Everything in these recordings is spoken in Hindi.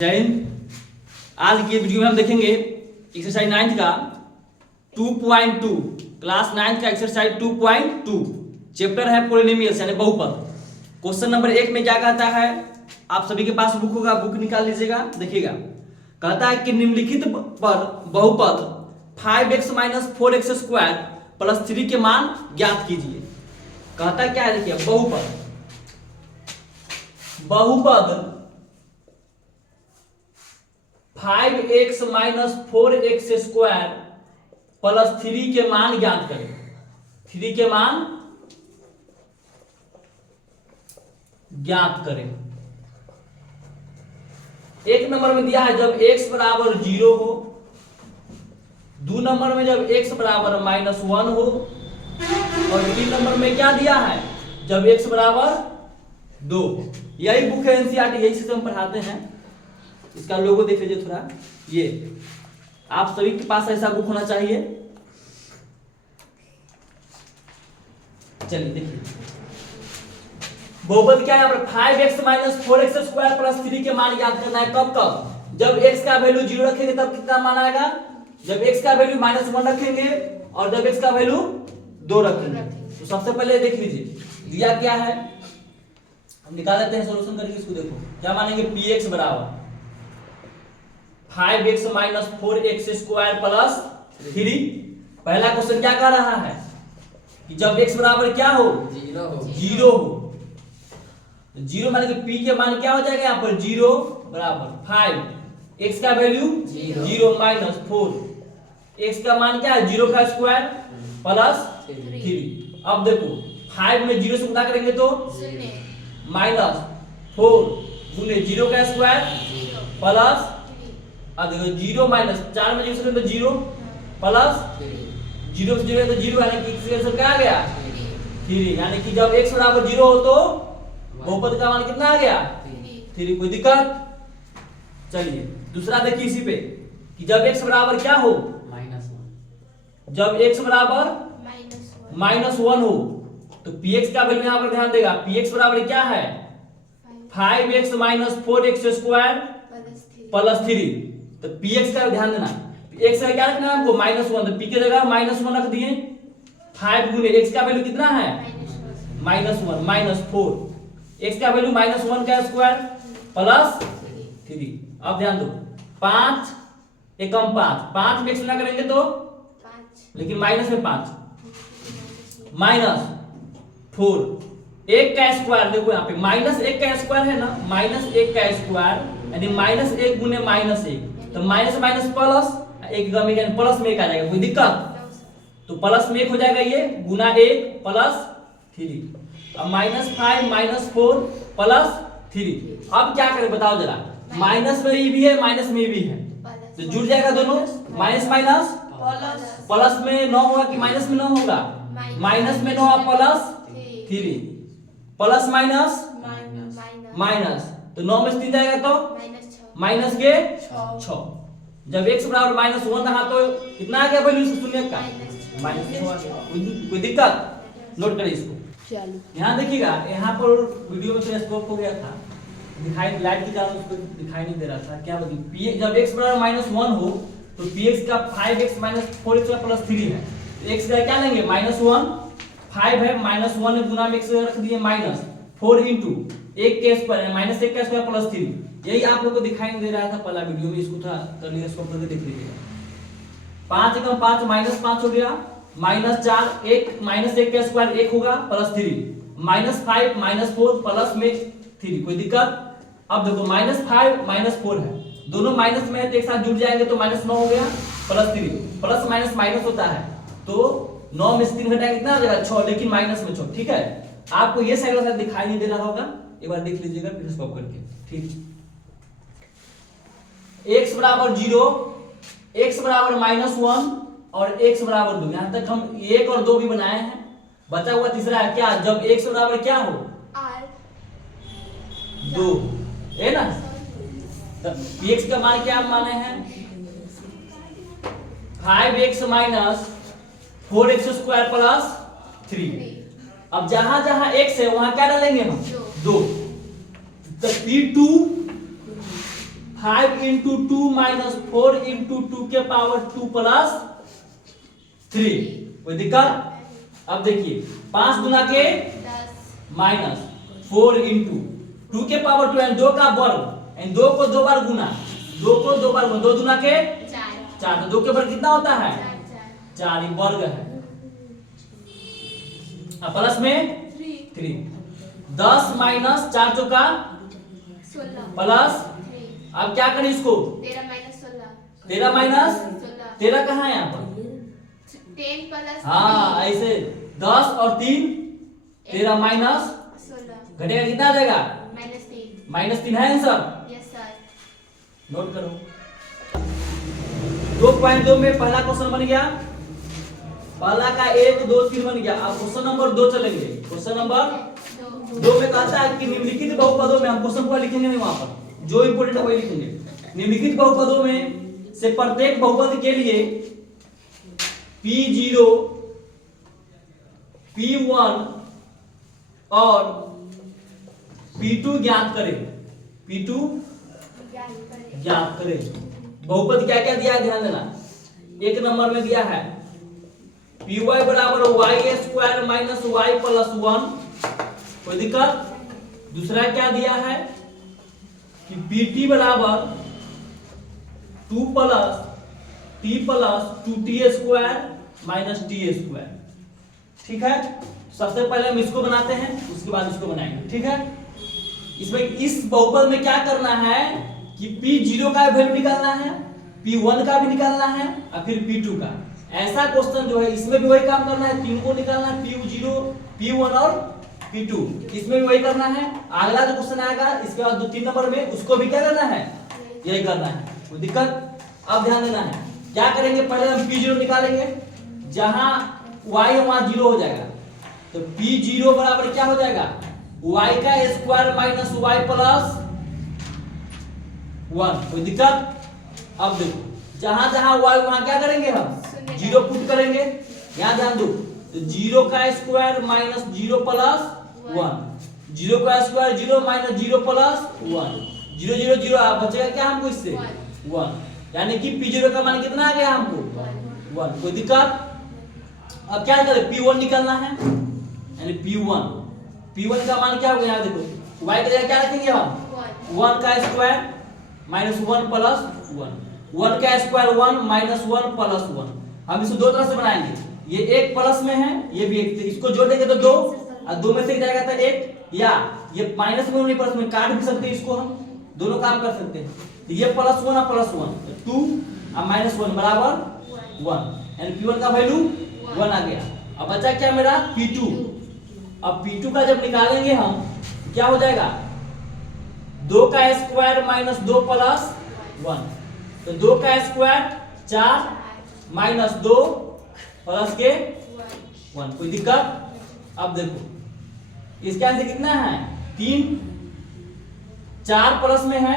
जय हिंद। आज की वीडियो में हम देखेंगे एक्सरसाइज 9 का 2.2 क्लास 9 का एक्सरसाइज 2.2 चैप्टर है पॉलिनोमियल्स यानी बहुपद। क्वेश्चन नंबर 1 में क्या कहता है, आप सभी के पास बुक होगा, बुक निकाल लीजिएगा, देखिएगा। कहता है कि निम्नलिखित पर बहुपद 5x - 4x² + 3 के मान ज्ञात कीजिए। कहता है क्या है, देखिए बहुपद 5x - 4x² + 3 के मान ज्ञात करें। 3 के मान ज्ञात करें। एक नंबर में दिया है जब x बराबर 0 हो, 2 नंबर में जब x बराबर -1 हो, और 3 नंबर में क्या दिया है जब x बराबर 2 हो। यही बुक है एनसीईआरटी, यही से हम पढ़ाते हैं। इसका लोगो देख लीजिए थोड़ा, ये आप सभी के पास ऐसा बुक होना चाहिए। चलिए देखिए, बहुपद क्या है यहाँ पर 5x - 4x² + 3 के मान ज्ञात करना है। कब कब? जब x का वैल्यू 0 रखेंगे तब कितना मान आएगा, जब x का वैल्यू -1 रखेंगे और जब x का वैल्यू 2 रखेंगे। तो सबसे पहले देख लीजिए दिया क्या है, हम निकाल लेते हैं सॉल्यूशन करके। इसको देखो क्या मानेंगे, px बराबर 5x - 4x² + 3। पहला क्वेश्चन क्या कह रहा है कि जब x बराबर क्या हो, 0 हो। 0 माने कि p के मान क्या हो जाएगा यहाँ पर, 0 बराबर 5, x का वैल्यू 0 - 4, x का मान क्या है 0 का स्क्वायर प्लस 3। अब देखो 5 में 0 से गुणा करेंगे तो -4 गुने 0 का स्क्वायर प्लस, अब देखो 0 माइनस 4 में 0 से तो 0 प्लस 0 से 0 तो 0 यानी कि इसका आंसर क्या आ गया 3। यानी कि जब x बराबर 0 हो तो बहुपद का मान कितना आ गया 3। कोई दिक्कत? चलिए दूसरा देखिए इसी पे कि जब x बराबर क्या हो -1, जब x बराबर -1 हो तो px का वैल्यू यहां पर ध्यान देगा। px बराबर क्या है 5x - 4x² + 3। तो px का ध्यान देना, x का क्या रखना है हमको -1, तो p की जगह -1 रख दिए। 5 गुने x का वैल्यू कितना है -1 -4, x का वैल्यू -1 का स्क्वायर प्लस 3। अब ध्यान दो 5 एकम 5 में x ना करेंगे तो 5, लेकिन माइनस में 5 -4, 1 का स्क्वायर देखो यहाँ पे -1 का स्क्वायर है ना, -1 का स्क्वायर यानी -1 गुने -1, तो माइनस माइनस प्लस, एक प्लस में 1 आ जाएगा। कोई दिक्कत? तो प्लस में 1 हो जाएगा, ये गुना 1 प्लस 3। अब -5 - 4 प्लस 3। अब क्या करें बताओ जरा, माइनस में ये भी है माइनस में ये भी है, तो जुड़ जाएगा दोनों, माइनस माइनस प्लस में 9 होगा कि माइनस में 9 होगा, माइनस में 9 प्लस 3 प्लस माइनस माइनस, तो 9 में 3 जाएगा तो माइनस के 6। जब x बराबर -1 रहा तो कितना आ गया वैल्यू शून्य का -6। कोई दिक्कत? नोट करिए इसको। चलो यहाँ देखिएगा, यहाँ पर वीडियो में थोड़ा स्कोप हो गया था, दिखाई लाइट के कारण उसको दिखाई नहीं दे रहा था। क्या बोलिए, जब x बराबर -1 हो तो px का 5x - 4x² + 3 है, तो x का क्या लेंगे -1, 5 है -1 ने गुना में x रख दिए -4 * 1 के स्क्वायर है -1 का स्क्वायर प्लस 3। यही आप लोगों को दिखाई नहीं दे रहा था पहला वीडियो में, इसको थोड़ा कर लीजिए, स्कोप करके देख लीजिएगा। 5 एकम 5 -5 हो गया, -4 1 -1 का स्क्वायर 1 होगा प्लस 3, -5 -4 प्लस में 3। कोई दिक्कत? अब देखो -5 -4 है, दोनों माइनस में है तो एक साथ जुड़ जाएंगे तो -9 हो गया प्लस 3, प्लस माइनस माइनस होता है तो 9 में से 3 घटाएंगे कितना हो जाएगा 6, लेकिन माइनस में 6। ठीक है, आपको ये साइड वाला दिखाई नहीं दे रहा होगा, एक बार देख लीजिएगा फिर स्टॉप करके। ठीक, x बराबर 0, x बराबर -1 और x बराबर 2। यहां तक हम 1 और 2 भी बनाए हैं, बचा हुआ तीसरा है क्या, जब x बराबर क्या हो 2 है ना, तब x का मान क्या माने हैं 5x - 4x² + 3। अब जहां जहां x है वहां क्या डालेंगे हम 2, तो p2 5 इंटू 2 माइनस 4 इंटू 2 के पावर 2 प्लस 3। कोई दिक्कत? अब देखिए 5 गुना के 10 माइनस 4 इंटू 2 के पावर 2 यानी 2 का वर्ग यानी 2 को 2 बार गुना, 2 को 2 बार गुना, 2 गुना के 4 तो 2 के वर्ग कितना होता है 4 ही वर्ग है। अब प्लस में 3 10 माइनस 4 चौका 16 प्लस, अब क्या करें इसको 13 माइनस 16 13 माइनस 16 13 कहाँ है यहाँ पर? 10 प्लस हाँ ऐसे 10 और 3 13 माइनस 16 घटेगा कितना आ जाएगा माइनस 3 -3 है आंसर। Yes sir. नोट करो 2.2 में पहला क्वेश्चन बन गया, पहला का 1 2 3 बन गया। अब क्वेश्चन नंबर 2 चलेंगे। क्वेश्चन नंबर 2 में कहता है कि निम्नलिखित बहुपदों में, हम क्वेश्चन पूरा लिखेंगे नहीं, वहां पर जो इंपोर्टेंट है वही लिखेंगे। निम्नलिखित बहुपदों में से प्रत्येक बहुपद के लिए P0 P1 और P2 ज्ञात करें। P2 ज्ञात करें। बहुपद क्या क्या दिया है ध्यान देना। एक नंबर में दिया है Py बराबर y square minus y plus 1, कोई दिक्कत? दूसरा क्या दिया है कि Pt बराबर 2 plus t plus 2t square minus t square. ठीक है, सबसे पहले हम इसको बनाते हैं, उसके बाद इसको बनाएंगे। ठीक है, इसमें इस बहुपद में क्या करना है कि P0 का वैल्यू निकालना है, P1 का भी निकालना है और फिर P2 का। ऐसा क्वेश्चन जो है इसमें भी वही काम करना है, तीन को निकालना है, P0 P1 और P2, इसमें भी वही करना है। अगला जो क्वेश्चन आएगा इसके बाद 2 3 नंबर में उसको भी क्या करना है, यही करना है। कोई दिक्कत? अब ध्यान देना है क्या करेंगे, पहले हम P0 निकालेंगे, जहां y है वहां 0 हो जाएगा, तो P0 बराबर क्या हो जाएगा y का स्क्वायर माइनस y प्लस 1। कोई दिक्कत? अब देखो जहां जहां y वहां क्या करेंगे, हम 0 पुट करेंगे। यहां ध्यान दो, तो 0 का स्क्वायर माइनस 0 प्लस 1, 0 का स्क्वायर 0 माइनस 0 प्लस 1, 0 0 0 बचेगा क्या हमको इससे 1, यानी कि P0 का मान कितना आ गया हमको 1। कोई दिक्कत? अब क्या करें, P1 निकालना है, यानी P1 का मान क्या हो गया, यहाँ देखो y का जगह क्या रखेंगे हम 1 का स्क्वायर माइनस 1 प्लस 1, 1 का स्क्वायर 1 माइनस 1 प्लस 1। हम इसको दो तरह से बनाएंगे, ये एक प्लस में है, ये भी एक, इसको जोड़ देंगे तो 2 और 2 में से जाएगा तो 1, या ये माइनस में नहीं प्लस में काट भी सकते हैं, इसको हम दोनों काम कर सकते हैं। तो ये प्लस 1 और प्लस 1 2 और माइनस 1 बराबर 1, यानी P1 का वैल्यू 1 आ गया। अब बचा क्या मेरा P2। अब P2 का जब निकालेंगे हम क्या हो जाएगा 2 का स्क्वायर माइनस 2 प्लस 1, तो 2 का स्क्वायर 4 माइनस 2 प्लस के 1। कोई दिक्कत? अब देखो इसके आंसर कितना है 3, 4 प्लस में है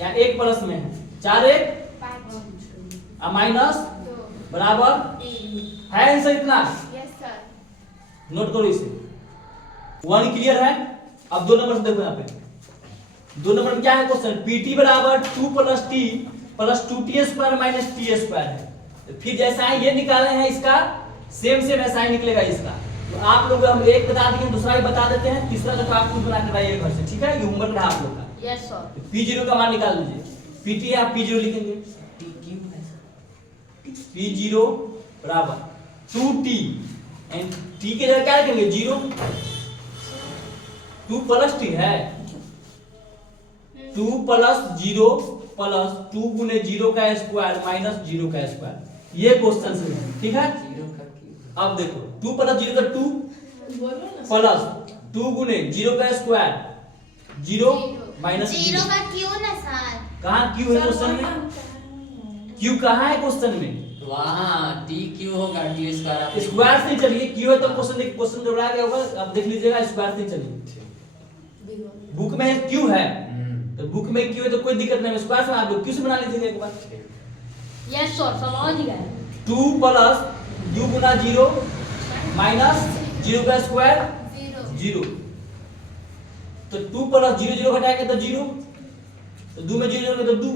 या 1 प्लस में है, 4 1 5 माइनस बराबर है आंसर इतना। Yes sir. नोट करो इसे, 1 क्लियर है। अब 2 नंबर से देखो, यहाँ पे 2 नंबर में क्या है क्वेश्चन, Pt बराबर 2 plus t plus 2t square minus t square है। तो फिर जैसा है ये निकाले हैं, इसका सेम ऐसा ही निकलेगा इसका। तो आप लोग हम एक बता दिए, दूसरा भी बता देते हैं, तीसरा तो आप खुद बना कर लाइए घर से। ठीक है, ये होमवर्क है आप लोग का। Yes sir. तो P0 का मान निकाल लीजिए, Pt आप P0 लिखेंगे, P0 बराबर 2t एंड t के जगह क्या लिखेंगे 0, 2 प्लस t है, 2 प्लस 0 प्लस 2 गुने 0 का स्क्वायर माइनस 0 का स्क्वायर, ये क्वेश्चन से है। ठीक है, अब देखो 2 प्लस 0 तो 2 प्लस 2 गुने 0 का स्क्वायर 0 माइनस 0 का क्यों ना सर? कहाँ क्यू है क्वेश्चन में, क्यू कहाँ है क्वेश्चन में, वहाँ टी क्यू होगा, टी स्क्वायर स्क्वायर से चलिए, क्यू है तो क्वेश्चन जोड़ा गया होगा, अब देख लीजिएगा स्क्वायर से चलिए। बुक में क्यू है तो बुक में क्यू है तो कोई दिक्कत नहीं, स्क्वायर से आप लोग क्यू से बना लीजिएगा एक बार। यस सर, समझ गए। 2 प्लस u गुना 0 माइनस 0 का स्क्वायर 0, तो 2 प्लस 0 0 घटाएंगे तो 0, तो 2 में 0 में तो 2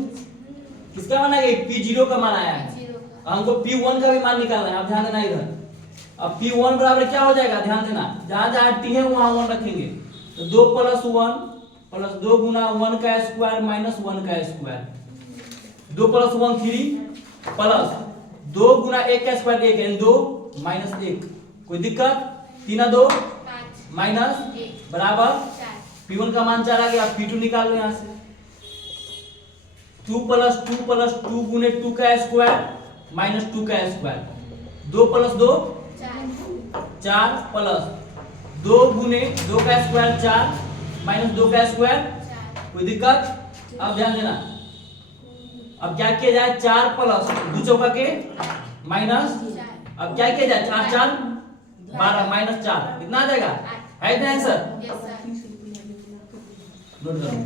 किसका मान आएगा? P0 का मान आया है। 0 का हमको P1 का भी मान निकालना है, आप ध्यान देना इधर। अब P1 बराबर क्या हो जाएगा, ध्यान देना, जहां जहां T है वहां 1 रखेंगे। तो 2 + 1 + 2 गुना 1 का स्क्वायर माइनस 1 का स्क्वायर, 2 + 1 3 प्लस 2 गुना 1 का स्क्वायर 1 यानी 2 माइनस 1। कोई दिक्कत? 3 2 5 माइनस 1 बराबर 4 P1 का मान 4 आ गया। P2 निकाल लो यहाँ से। 2 + 2 गुने 2 का स्क्वायर माइनस 2 का स्क्वायर, 2 + 2 4 प्लस 2 गुने 2 का स्क्वायर 4 माइनस 2 का स्क्वायर। 4 कोई दिक्कत? अब ध्यान देना, अब क्या किया जाए, 4 प्लस 2 चौका के माइनस, 4 अब क्या किया जाए, 4 4 12 माइनस 4 कितना आ जाएगा? है ना आंसर? यस सर नोट करो।